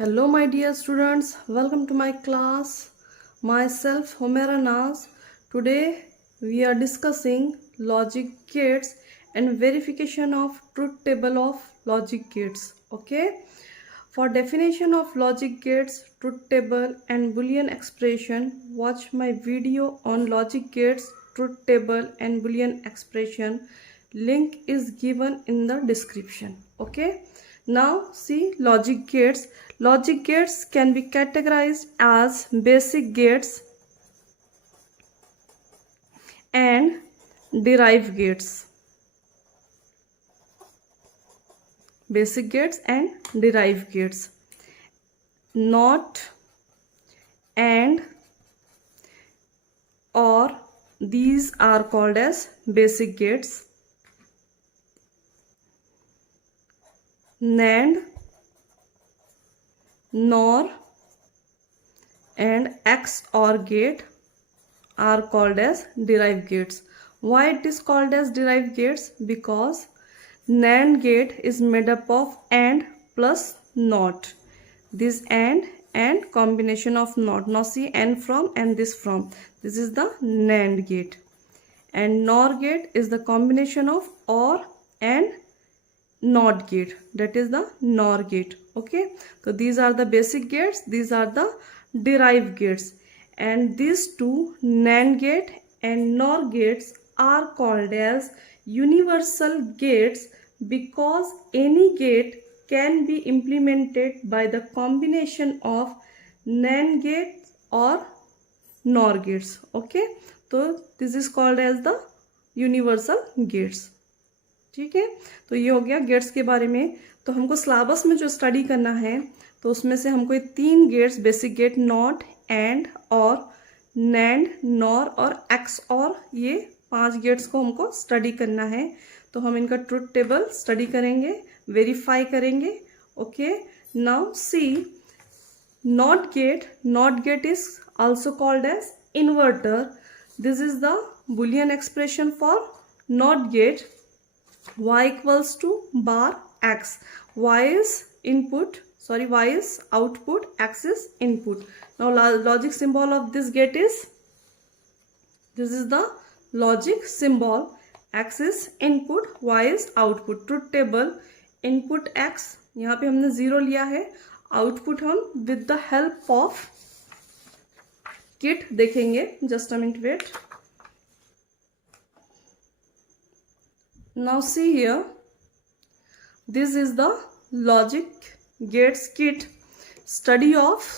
Hello, my dear students. Welcome to my class. Myself, Humaira Naz. Today, we are discussing logic gates and verification of truth table of logic gates. Okay. For definition of logic gates, truth table, and Boolean expression, watch my video on logic gates, truth table, and Boolean expression. Link is given in the description. Okay. Now see logic gates. Logic gates can be categorized as basic gates and derived gates. Basic gates and derived gates. Not, and, or, these are called as basic gates. NAND, NOR, and XOR gate are called as derived gates. Why it is called as derived gates? Because NAND gate is made up of AND plus NOT. This and combination of NOT. Now see AND from and this from. This is the NAND gate. And NOR gate is the combination of OR and NOT gate. That is the NOR gate. Okay. So these are the basic gates. These are the derived gates. And these two NAND gate and NOR gates are called as universal gates because any gate can be implemented by the combination of NAND gates or NOR gates. Okay. So this is called as the universal gates. ठीक है. तो ये हो गया gets के बारे में. तो हमको सिलेबस में जो स्टडी करना है तो उसमें से हमको ये 3 gates basic gate NOT, AND, OR, NAND, NOR और एक्स और ये 5 गेट्स को हमको स्टडी करना है. तो हम इनका ट्रुथ टेबल स्टडी करेंगे, वेरीफाई करेंगे. Okay. Now see NOT gate is also called as inverter. This is the Boolean expression for NOT gate. Y equals to bar x. Y is output, x is input. Now logic symbol of this gate is, this is the logic symbol. X is input, y is output. Truth table, input x, यहाँ पे हमने 0 लिया है. Output हम with the help of kit देखेंगे. Just a minute, wait. Now see here, this is the logic gates kit, study of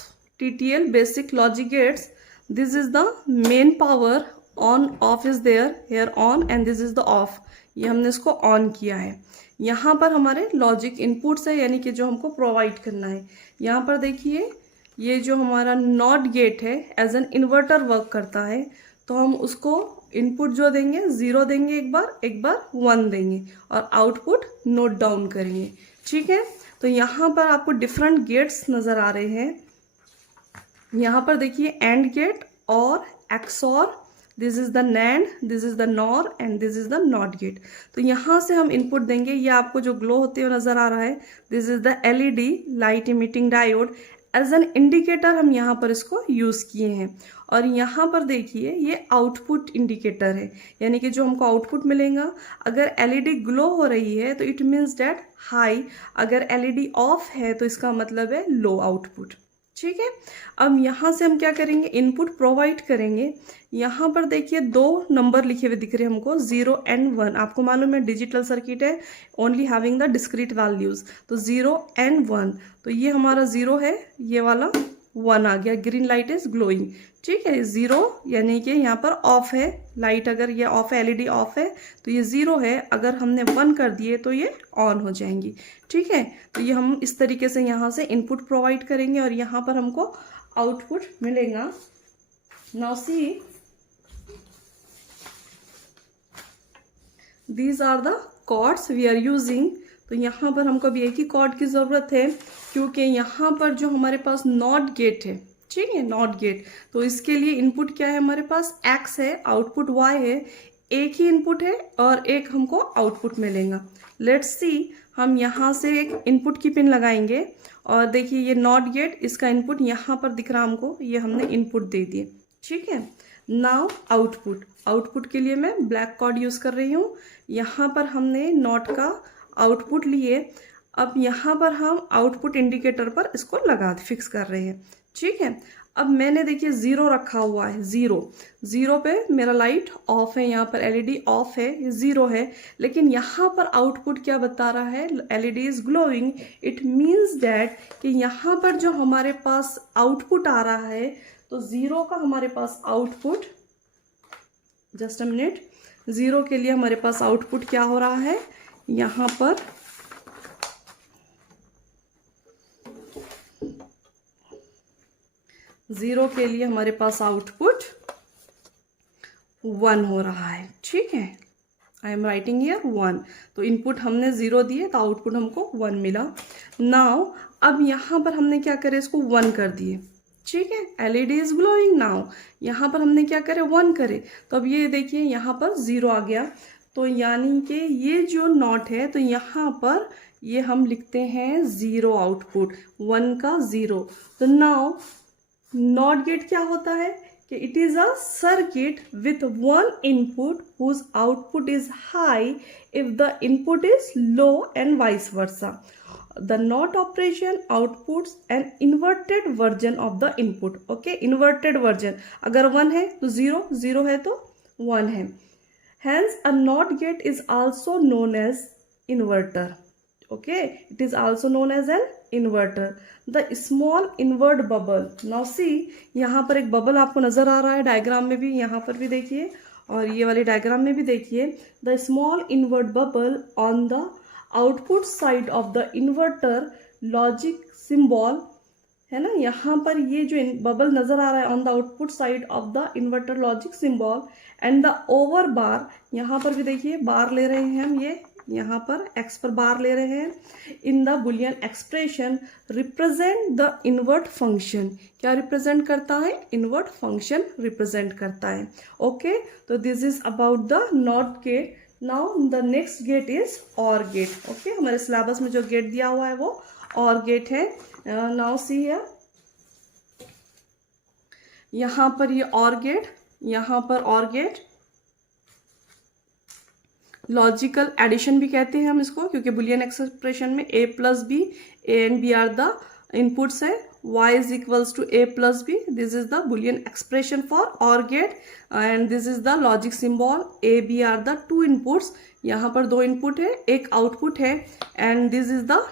TTL basic logic gates. This is the main power, on off is there, here on, and this is the off. ये हमने इसको on किया है. यहाँ पर हमारे logic inputs है, यानी कि जो हमको प्रोवाइड करना है. यहाँ पर देखिए ये जो हमारा नॉट गेट है एज एन इन्वर्टर वर्क करता है. तो हम उसको इनपुट जो देंगे 0 देंगे, एक बार 1 देंगे और आउटपुट नोट डाउन करेंगे. ठीक है. तो यहाँ पर आपको डिफरेंट गेट्स नज़र आ रहे हैं. यहाँ पर देखिए एंड गेट और XOR. This is the NAND, this is the nor and this is the NOT gate. तो यहाँ से हम इनपुट देंगे. ये आपको जो ग्लो होते हुए नज़र आ रहा है, this is the LED light emitting diode. As an indicator हम यहाँ पर इसको यूज़ किए हैं. और यहाँ पर देखिए ये आउटपुट इंडिकेटर है, यानी कि जो हमको आउटपुट मिलेगा, अगर LED ग्लो हो रही है तो इट मीन्स डैट हाई, अगर LED ऑफ है तो इसका मतलब है लो आउटपुट. ठीक है. अब यहाँ से हम क्या करेंगे, इनपुट प्रोवाइड करेंगे. यहाँ पर देखिए 2 नंबर लिखे हुए दिख रहे हैं हमको, 0 and 1. आपको मालूम है डिजिटल सर्किट है, only having the discrete values. तो 0 and 1, तो ये हमारा 0 है, ये वाला 1 आ गया. Green light is glowing. ठीक है. 0 यानी कि यहाँ पर ऑफ है लाइट, अगर ये ऑफ है, LED ऑफ है तो ये 0 है. अगर हमने 1 कर दिए तो ये ऑन हो जाएंगी. ठीक है. तो ये हम इस तरीके से यहाँ से इनपुट प्रोवाइड करेंगे और यहाँ पर हमको आउटपुट मिलेगा. Now see these are the cords we are using. तो यहाँ पर हमको भी एक ही कॉर्ड की ज़रूरत है, क्योंकि यहाँ पर जो हमारे पास नॉट गेट है, ठीक है, नॉट गेट, तो इसके लिए इनपुट क्या है हमारे पास, x है, आउटपुट y है. एक ही इनपुट है और एक हमको आउटपुट मिलेगा। लेट्स सी, हम यहाँ से एक इनपुट की पिन लगाएंगे और देखिए ये नॉट गेट, इसका इनपुट यहाँ पर दिख रहा हमको, ये हमने इनपुट दे दिए, ठीक है। नाउ आउटपुट, आउटपुट के लिए मैं ब्लैक कॉर्ड यूज़ कर रही हूँ। यहाँ पर हमने नॉट का आउटपुट लिए, अब यहाँ पर हम आउटपुट इंडिकेटर पर इसको लगा फिक्स कर रहे हैं, ठीक है। अब मैंने देखिए 0 रखा हुआ है, 0 पे मेरा लाइट ऑफ है, यहाँ पर एलईडी ऑफ है, ये 0 है। लेकिन यहाँ पर आउटपुट क्या बता रहा है, LED is glowing. It means that कि यहाँ पर जो हमारे पास आउटपुट आ रहा है, तो 0 का हमारे पास आउटपुट, जस्ट अ मिनट, 0 के लिए हमारे पास आउटपुट क्या हो रहा है, यहाँ पर 0 के लिए हमारे पास आउटपुट 1 हो रहा है, ठीक है। I am writing here 1। तो इनपुट हमने 0 दिए तो आउटपुट हमको 1 मिला। नाउ अब यहाँ पर हमने क्या करे, इसको 1 कर दिए, ठीक है। LED is glowing. नाउ यहाँ पर हमने क्या करे, 1 करे, तो अब ये देखिए यहाँ पर 0 आ गया। तो यानी कि ये जो नॉट है, तो यहाँ पर ये हम लिखते हैं 0 आउटपुट, 1 का 0। तो नाउ नॉट गेट क्या होता है कि it is a circuit with one input whose output is high if the input is low and vice versa. The NOT operation outputs an inverted version of the input. Okay, inverted version, अगर 1 है तो 0, 0 है तो 1 है। Hence a NOT gate is also known as inverter. Okay, it is also known as an inverter. The small invert bubble. Now see, यहाँ पर एक bubble आपको नजर आ रहा है, डायग्राम में भी, यहाँ पर भी देखिए और ये वाले डायग्राम में भी देखिए। The small invert bubble on the output side of the inverter logic symbol है ना, यहाँ पर ये जो बबल नजर आ रहा है on the output side of the inverter logic symbol and the over bar, यहाँ पर भी देखिए बार ले रहे हैं हम, ये यहाँ पर एक्स पर बार ले रहे हैं। In the Boolean expression represent the invert function. क्या रिप्रेजेंट करता है, इन्वर्ट फंक्शन रिप्रेजेंट करता है। ओके, तो this is about the NOT gate. Now the next gate is OR gate. Okay, हमारे सिलेबस में जो गेट दिया हुआ है वो और गेट है। नाउ सी हियर, यहाँ पर ये और गेट, यहाँ पर और गेट, लॉजिकल एडिशन भी कहते हैं हम इसको, क्योंकि बुलियन एक्सप्रेशन में a plus B, a and b are the inputs है, y is equals to a plus B. This is the Boolean expression for OR gate and this is the logic symbol, a b are the two inputs. यहाँ पर 2 input है, एक output है and this is the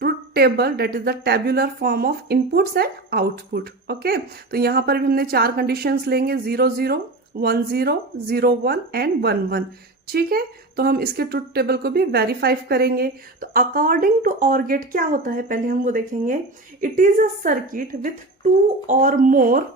truth table, that is the tabular form of inputs and output. Okay, तो यहाँ पर भी हमने 4 कंडीशंस लेंगे, 0 0 1 0 0 1 एंड 1 1, ठीक है। तो हम इसके ट्रुथ टेबल को भी वेरीफाई करेंगे। तो अकॉर्डिंग टू और गेट क्या होता है, पहले हम वो देखेंगे। It is a circuit with 2 or more,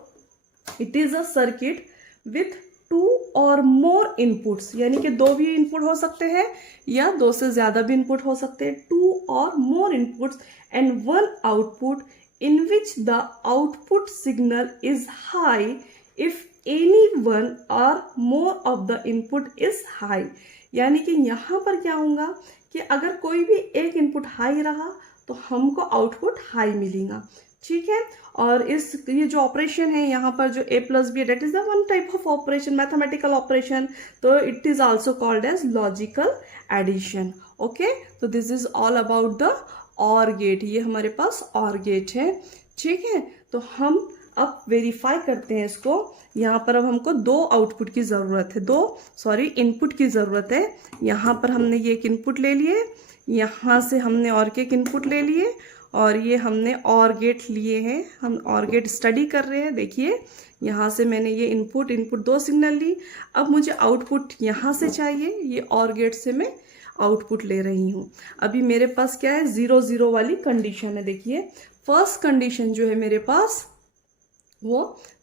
it is a circuit with 2 or more inputs, यानी कि 2 भी इनपुट हो सकते हैं या 2 से ज्यादा भी इनपुट हो सकते हैं। 2 or more inputs and 1 output in which the output signal is high if any 1 or more of the input is high. यानी कि यहाँ पर क्या होगा कि अगर कोई भी एक इनपुट हाई रहा तो हमको आउटपुट हाई मिलेगा, ठीक है। और इस ये जो ऑपरेशन है यहाँ पर जो a plus B, that is the one type of operation, mathematical operation, तो it is also called as logical addition. Okay, तो this is all about the OR gate. ये हमारे पास और गेट है, ठीक है। तो हम अब वेरीफाई करते हैं इसको। यहाँ पर अब हमको 2 आउटपुट की ज़रूरत है, इनपुट की ज़रूरत है। यहाँ पर हमने ये एक इनपुट ले लिए, यहाँ से हमने और के एक इनपुट ले लिए और ये हमने और गेट लिए हैं, हम और गेट स्टडी कर रहे हैं। देखिए यहाँ से मैंने ये इनपुट 2 सिग्नल ली, अब मुझे आउटपुट यहाँ से चाहिए, ये और गेट से मैं आउटपुट ले रही हूँ। अभी मेरे पास क्या है, 0 0 वाली कंडीशन है। देखिए फर्स्ट कंडीशन जो है मेरे पास वो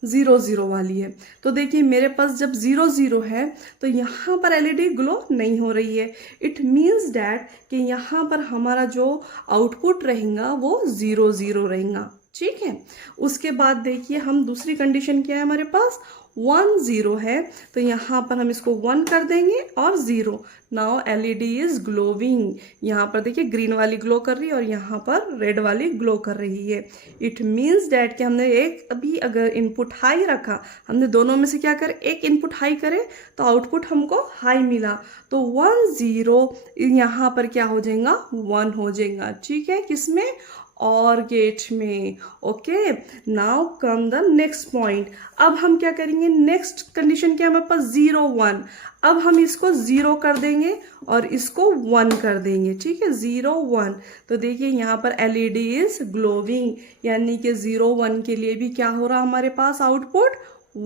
0 0 वाली है। तो देखिए मेरे पास जब 0 0 है तो यहाँ पर एलईडी ग्लो नहीं हो रही है। इट मीन्स डैट कि यहाँ पर हमारा जो आउटपुट रहेगा वो 0 0 रहेगा, ठीक है। उसके बाद देखिए हम दूसरी कंडीशन क्या है हमारे पास, 1 0 है, तो यहाँ पर हम इसको 1 कर देंगे और 0। नाउ एलईडी इज ग्लोविंग, यहाँ पर देखिए ग्रीन वाली ग्लो कर रही है और यहाँ पर रेड वाली ग्लो कर रही है। इट मीन्स डैट कि हमने एक अभी अगर इनपुट हाई रखा, हमने दोनों में से क्या करे, एक इनपुट हाई करे तो आउटपुट हमको हाई मिला, तो 1 0 यहाँ पर क्या हो जाएगा, 1 हो जाएगा। ठीक है, किसमें, और गेट में। Okay, now come the next point. अब हम क्या करेंगे, नेक्स्ट कंडीशन क्या है हमारे पास, 0 1। अब हम इसको 0 कर देंगे और इसको 1 कर देंगे। ठीक है, 0 1। तो देखिए यहाँ पर एलईडी इज ग्लोविंग, यानी कि 0 1 के लिए भी क्या हो रहा है हमारे पास, आउटपुट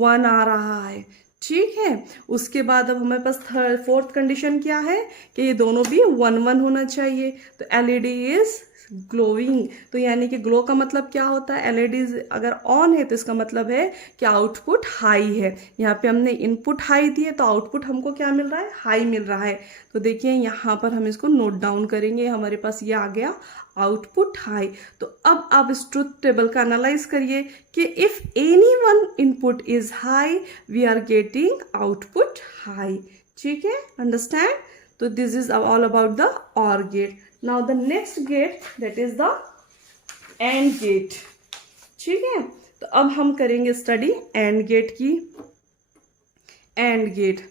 1 आ रहा है। ठीक है, उसके बाद अब हमारे पास फोर्थ कंडीशन क्या है कि ये दोनों भी 1 1 होना चाहिए। तो एलईडी इज ग्लोइंग, तो यानी कि ग्लो का मतलब क्या होता है, एलईडी अगर ऑन है तो इसका मतलब है कि आउटपुट हाई है। यहाँ पे हमने इनपुट हाई दिए तो आउटपुट हमको क्या मिल रहा है, हाई मिल रहा है। तो देखिए यहाँ पर हम इसको नोट डाउन करेंगे, हमारे पास ये आ गया आउटपुट हाई। तो अब आप इस ट्रुथ टेबल का एनालाइज करिए कि if any one input is high we are getting output high. ठीक है, अंडरस्टैंड। तो this is all about the OR gate. Now the next gate that is the AND gate. ठीक है, तो अब हम करेंगे स्टडी AND गेट की। AND गेट,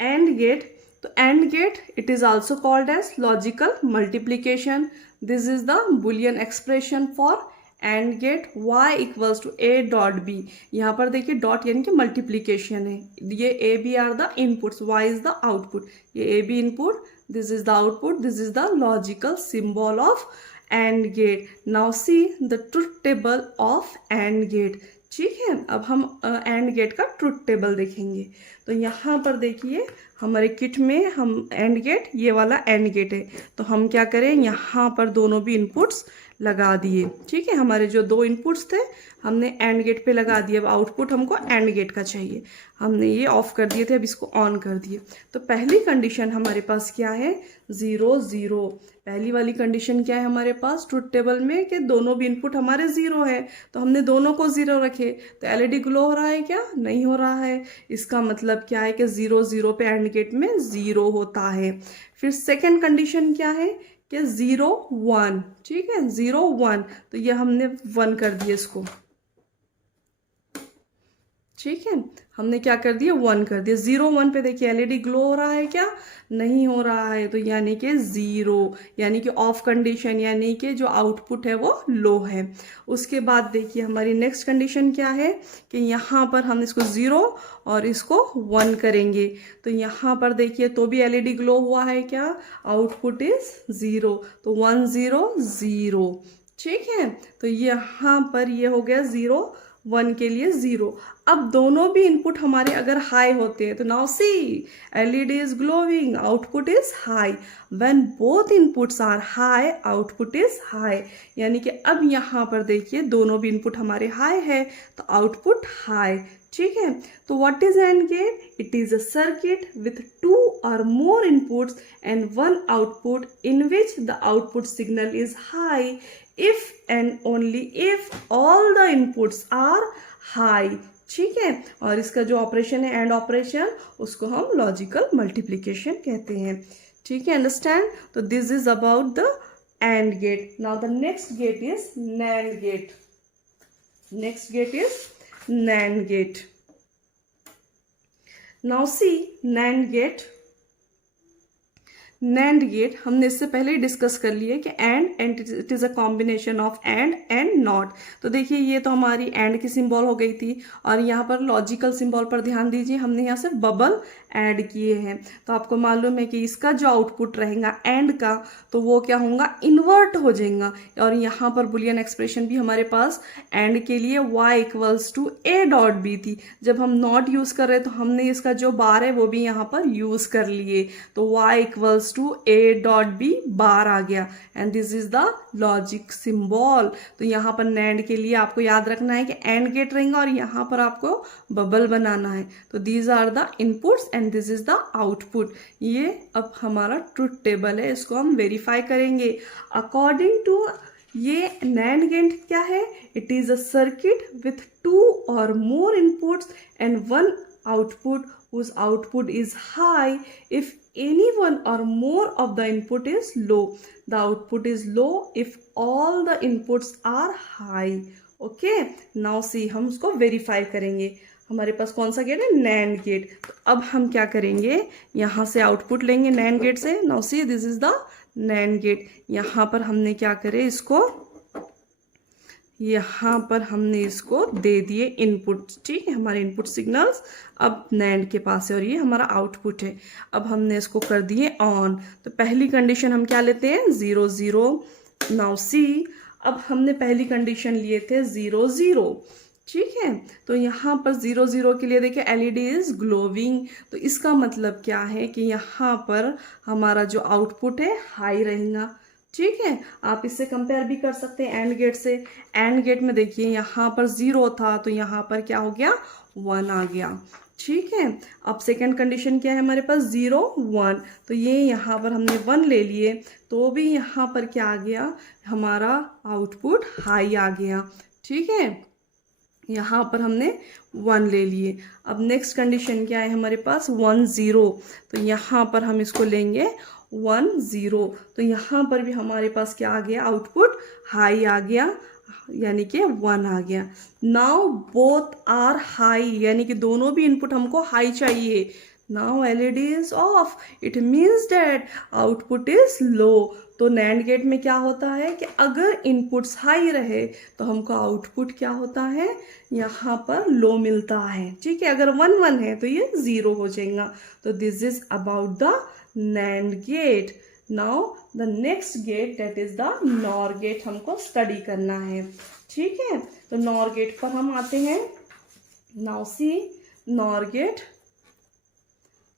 AND गेट, तो AND gate it is also called as logical multiplication. This is the boolean expression for AND gate y equals to a dot b. यहाँ पर देखिए डॉट यानी कि multiplication है, ये a b are the inputs, y is the output. ये a b input, this is the output, this is the logical symbol of AND gate. Now see the truth table of AND gate. ठीक है, अब हम AND gate का truth table देखेंगे। तो यहाँ पर देखिए हमारे किट में हम AND गेट, ये वाला AND गेट है, तो हम क्या करें, यहाँ पर दोनों भी इनपुट्स लगा दिए। ठीक है, हमारे जो दो इनपुट्स थे हमने AND गेट पे लगा दिए। अब आउटपुट हमको AND गेट का चाहिए, हमने ये ऑफ कर दिए थे, अब इसको ऑन कर दिए। तो पहली कंडीशन हमारे पास क्या है, 0 0। पहली वाली कंडीशन क्या है हमारे पास ट्रुथ टेबल में कि दोनों भी इनपुट हमारे 0 है, तो हमने दोनों को 0 रखे। तो एलईडी ग्लो हो रहा है क्या, नहीं हो रहा है। इसका मतलब क्या है कि 0 0 पे AND गेट में 0 होता है। फिर सेकेंड कंडीशन क्या है कि 0 1। ठीक है, 0 1, तो ये हमने 1 कर दिया इसको। ठीक है, हमने क्या कर दिया, 1 कर दिया। 0 1 पे देखिए एलईडी ग्लो हो रहा है क्या, नहीं हो रहा है, तो यानी कि 0, यानी कि ऑफ कंडीशन, यानी कि जो आउटपुट है वो लो है। उसके बाद देखिए हमारी नेक्स्ट कंडीशन क्या है कि यहाँ पर हम इसको 0 और इसको 1 करेंगे। तो यहाँ पर देखिए तो भी एलईडी ग्लो हुआ है क्या, आउटपुट इज 0, तो 1 0 0। ठीक है, तो यहाँ पर ये हो गया 0 1 के लिए 0। अब दोनों भी इनपुट हमारे अगर हाई होते हैं तो now see LED is glowing, output is high. When both inputs are high output is high, यानी कि अब यहाँ पर देखिए दोनों भी इनपुट हमारे हाई है तो आउटपुट हाई। ठीक है, तो what is AND gate, it is a circuit with 2 or more inputs and 1 output in which the output signal is high if and only if all the inputs are high. ठीक है, और इसका जो operation है AND operation, उसको हम logical multiplication कहते हैं। ठीक है, अंडरस्टैंड। तो this is about the AND gate. Now the next gate is NAND gate. Next gate is NAND gate. Now see NAND gate, NAND gate हमने इससे पहले ही डिस्कस कर लिया कि AND it is a combination of AND NOT. तो देखिए ये तो हमारी एंड की सिंबल हो गई थी, और यहाँ पर लॉजिकल सिंबल पर ध्यान दीजिए, हमने यहाँ सिर्फ बबल ऐड किए हैं। तो आपको मालूम है कि इसका जो आउटपुट रहेगा एंड का, तो वो क्या होगा, इन्वर्ट हो जाएगा। और यहाँ पर बुलियन एक्सप्रेशन भी हमारे पास एंड के लिए y equals to a dot b थी। जब हम नॉट यूज कर रहे तो हमने इसका जो बार है वो भी यहाँ पर यूज कर लिए, तो y equals to a dot b bar आ गया, and this is the logic symbol. तो यहाँ पर NAND के लिए आपको याद रखना है कि एंड गेट रहेगा और यहाँ पर आपको बबल बनाना है। तो these are the inputs and this is the output. ये अब हमारा ट्रुथ टेबल है, इसको हम वेरीफाई करेंगे अकॉर्डिंग टू ये NAND गेट क्या है? It is a circuit with 2 or more inputs and one output whose output is high if any one or more of the input is low. The output is low if all the inputs are high. Okay, now see, हम उसको verify करेंगे. हमारे पास कौन सा gate है? NAND gate. तो अब हम क्या करेंगे? यहाँ से आउटपुट लेंगे NAND गेट से. Now see, this is the NAND gate. यहाँ पर हमने क्या करे, इसको यहाँ पर हमने इसको दे दिए इनपुट. ठीक है, हमारे इनपुट सिग्नल्स अब NAND के पास है और ये हमारा आउटपुट है. अब हमने इसको कर दिए ऑन. तो पहली कंडीशन हम क्या लेते हैं? 0 0. नाउ सी, अब हमने पहली कंडीशन लिए थे 0 0. ठीक है, तो यहाँ पर 0 0 के लिए देखिए LED इज ग्लोविंग. तो इसका मतलब क्या है कि यहाँ पर हमारा जो आउटपुट है हाई रहेगा. ठीक है, आप इससे कंपेयर भी कर सकते हैं एंड गेट से. एंड गेट में देखिए यहाँ पर 0 था तो यहाँ पर क्या हो गया? 1 आ गया. ठीक है, अब सेकेंड कंडीशन क्या है हमारे पास? 0 1. तो ये यहाँ पर हमने 1 ले लिए तो भी यहाँ पर क्या आ गया? हमारा आउटपुट हाई आ गया. ठीक है, यहाँ पर हमने 1 ले लिए. अब नेक्स्ट कंडीशन क्या है हमारे पास? 1 0. तो यहाँ पर हम इसको लेंगे 1 0. तो यहाँ पर भी हमारे पास क्या आ गया? आउटपुट हाई आ गया, यानी कि 1 आ गया. नाउ बोथ आर हाई, यानी कि दोनों भी इनपुट हमको हाई चाहिए. Now LED is of. It means that output is low. तो NAND गेट में क्या होता है कि अगर इनपुट्स हाई रहे तो हमको आउटपुट क्या होता है? यहाँ पर लो मिलता है. ठीक है, अगर 1 1 है तो ये 0 हो जाएगा. तो this is about the NAND gate. Now the next gate that is the NOR gate हमको स्टडी करना है. ठीक है, तो NOR गेट पर हम आते हैं. Now see, NOR gate.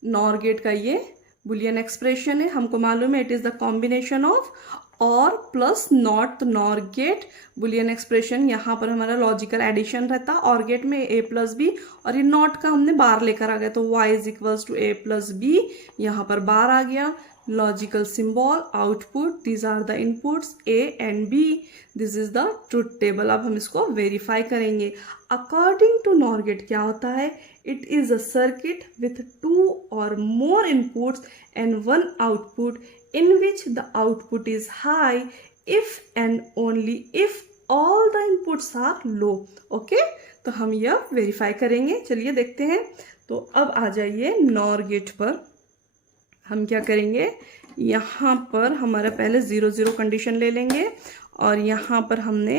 NOR gate का ये बुलियन एक्सप्रेशन है. हमको मालूम है it is the combination of OR plus NOT. NOR gate Boolean expression, यहाँ पर हमारा लॉजिकल एडिशन रहता. और गेट में a प्लस बी और ये नॉट का हमने बार लेकर आ गया तो y is equals to a plus B. यहाँ पर बार आ गया. Logical symbol, output, these are the inputs a and b. This is the truth table. अब हम इसको वेरीफाई करेंगे. अकॉर्डिंग टू NOR गेट क्या होता है? It is a circuit with 2 or more inputs and one output in which the output is high if and only if all the inputs are low. Okay, तो हम यह verify करेंगे. चलिए देखते हैं. तो अब आ जाइए NOR गेट पर. हम क्या करेंगे? यहाँ पर हमारा पहले 0 0 कंडीशन ले लेंगे और यहाँ पर हमने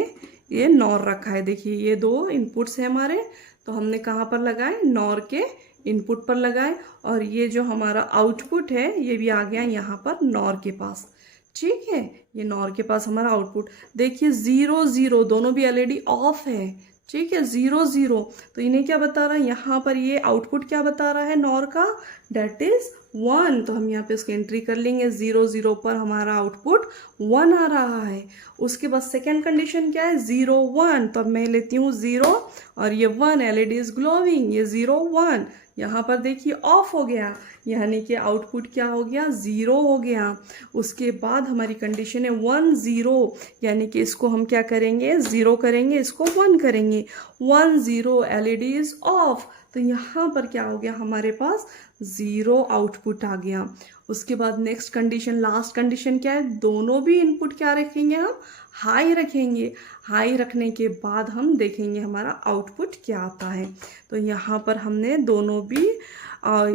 ये NOR रखा है. देखिए ये 2 इनपुट्स है हमारे, तो हमने कहाँ पर लगाए? NOR के इनपुट पर लगाए. और ये जो हमारा आउटपुट है ये भी आ गया यहाँ पर NOR के पास. ठीक है, ये NOR के पास हमारा आउटपुट. देखिए 0 0 दोनों भी LED ऑफ है. ठीक है, 0 0. तो इन्हें क्या बता रहा है? यहाँ पर ये आउटपुट क्या बता रहा है NOR का? That is 1. तो हम यहाँ पे उसकी एंट्री कर लेंगे. 0 0 पर हमारा आउटपुट 1 आ रहा है. उसके बाद सेकेंड कंडीशन क्या है? 0 1. तो अब मैं लेती हूँ 0 और ये 1. LED is glowing. ये 0 1 यहाँ पर देखिए ऑफ हो गया, यानी कि आउटपुट क्या हो गया? 0 हो गया. उसके बाद हमारी कंडीशन है 1 0, यानी कि इसको हम क्या करेंगे? 0 करेंगे, इसको 1 करेंगे. 1 0, LED इज ऑफ. तो यहाँ पर क्या हो गया? हमारे पास 0 आउटपुट आ गया. उसके बाद नेक्स्ट कंडीशन, लास्ट कंडीशन क्या है? दोनों भी इनपुट क्या रखेंगे? हम हाई रखेंगे. हाई रखने के बाद हम देखेंगे हमारा आउटपुट क्या आता है. तो यहाँ पर हमने दोनों भी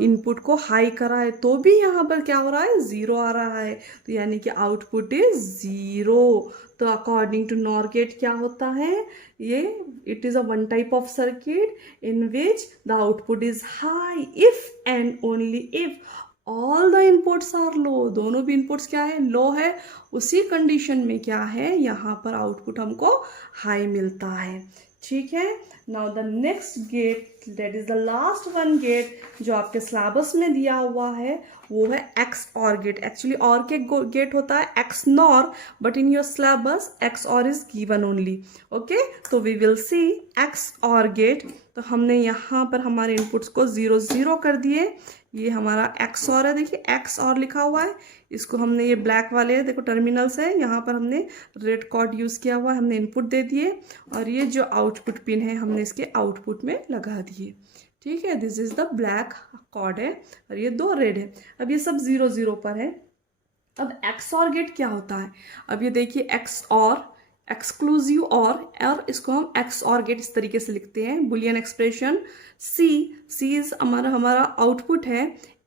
इनपुट को हाई करा है तो भी यहाँ पर क्या हो रहा है? 0 आ रहा है. तो यानी कि आउटपुट इज 0. तो अकॉर्डिंग टू NOR गेट क्या होता है? ये it is a one type of circuit in which the output is high if and only if all the inputs are low. दोनों भी इनपुट्स क्या है? लो है. उसी कंडीशन में क्या है? यहाँ पर आउटपुट हमको हाई मिलता है. ठीक है, now the next gate that is the last one get जो आपके सिलेबस में दिया हुआ है वो है XOR गेट. एक्चुअली और के गेट होता है XNOR, but in your syllabus XOR is given only. Okay, तो we will see XOR gate. तो हमने यहाँ पर हमारे इनपुट्स को 0 0 कर दिए. ये हमारा एक्स और है, देखिए एक्स और लिखा हुआ है, इसको हमने ये ब्लैक वाले है देखो टर्मिनल्स है, यहाँ पर हमने रेड कॉर्ड यूज़ किया हुआ है, हमने इनपुट दे दिए और ये जो आउटपुट पिन है हमने इसके आउटपुट में लगा दिए। ठीक है, this is the black cord है और ये 2 रेड है। अब ये सब 0 0 पर है। अब एक्सऑर गेट क्या होता है, अब ये देखिए एक्स और एक्सक्लूसिव और इसको हम एक्स और गेट इस तरीके से लिखते हैं, बुलियन एक्सप्रेशन सी इज हमारा आउटपुट है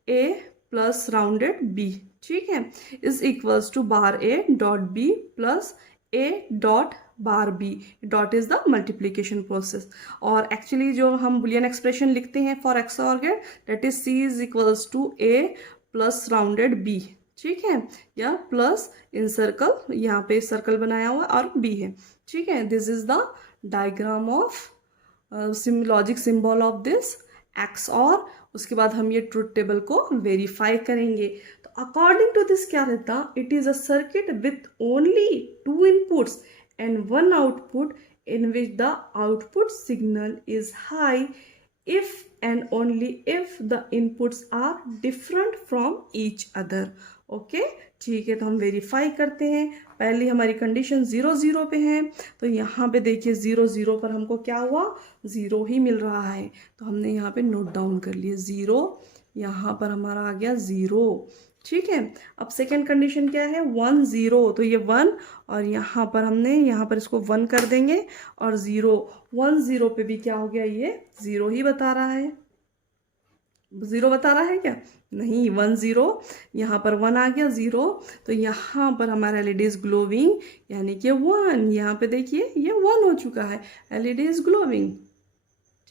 ए प्लस राउंडेड बी, ठीक है, is equals to bar A dot B plus A dot bar B, dot is the multiplication process. और एक्चुअली जो हम बुलियन एक्सप्रेशन लिखते हैं for XOR gate, that is C is equals to A plus rounded B, ठीक है, या plus इन circle, यहाँ पे सर्कल बनाया हुआ और बी है, ठीक है। This is the diagram of logic symbol of this x और। उसके बाद हम ये ट्रुथ टेबल को वेरीफाई करेंगे। तो अकॉर्डिंग टू दिस क्या रहता, it is a circuit with only 2 inputs and 1 output in which the output signal is high if and only if the inputs are different from each other. Okay ठीक है, तो हम verify करते हैं। पहली हमारी कंडीशन 0 0 पे है, तो यहाँ पे देखिए 0 0 पर हमको क्या हुआ, 0 ही मिल रहा है, तो हमने यहाँ पे नोट डाउन कर लिए 0, यहाँ पर हमारा आ गया 0, ठीक है। अब सेकेंड कंडीशन क्या है, 1 0, तो ये 1 और यहाँ पर हमने यहाँ पर इसको 1 कर देंगे और 0 1 0 पे भी क्या हो गया, ये 0 ही बता रहा है, 0 बता रहा है क्या, नहीं 1 0, यहाँ पर 1 आ गया 0, तो यहाँ पर हमारा एलईडी इज ग्लोविंग यानी कि 1, यहाँ पे देखिए ये 1 हो चुका है, एलईडी इज ग्लोविंग,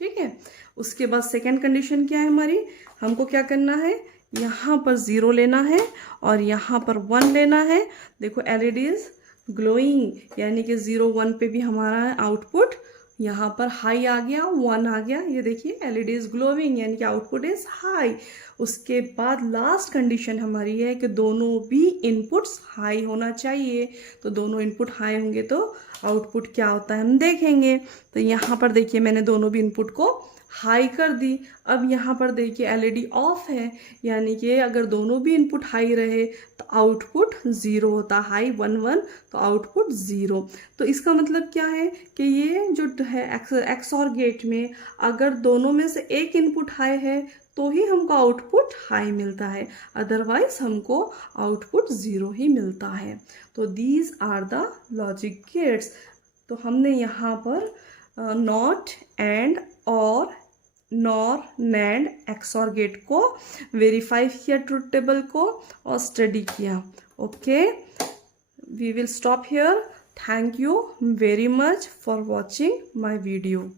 ठीक है। उसके बाद सेकेंड कंडीशन क्या है हमारी, हमको क्या करना है, यहाँ पर 0 लेना है और यहाँ पर 1 लेना है। देखो एलईडी इज ग्लोइंग यानी कि 0 1 पे भी हमारा आउटपुट यहाँ पर हाई आ गया, 1 आ गया, ये देखिए एलईडी इज ग्लोइंग यानी कि आउटपुट इज हाई। उसके बाद लास्ट कंडीशन हमारी है कि दोनों भी इनपुट्स हाई होना चाहिए, तो दोनों इनपुट हाई होंगे तो आउटपुट क्या होता है हम देखेंगे। तो यहाँ पर देखिए मैंने दोनों भी इनपुट को हाई कर दी। अब यहाँ पर देखिए एलईडी ऑफ है यानी कि अगर दोनों भी इनपुट हाई रहे तो आउटपुट 0 होता, हाई 1 1 तो आउटपुट 0। तो इसका मतलब क्या है कि ये जो है एक्स और गेट में अगर दोनों में से एक इनपुट हाई है तो ही हमको आउटपुट हाई मिलता है, अदरवाइज हमको आउटपुट 0 ही मिलता है। तो these are the logic gates. तो हमने यहाँ पर NOT AND OR NOR NAND XOR gate को वेरीफाई किया, ट्रुथ टेबल को, और स्टडी किया। Okay, we will stop here. Thank you very much for watching my video.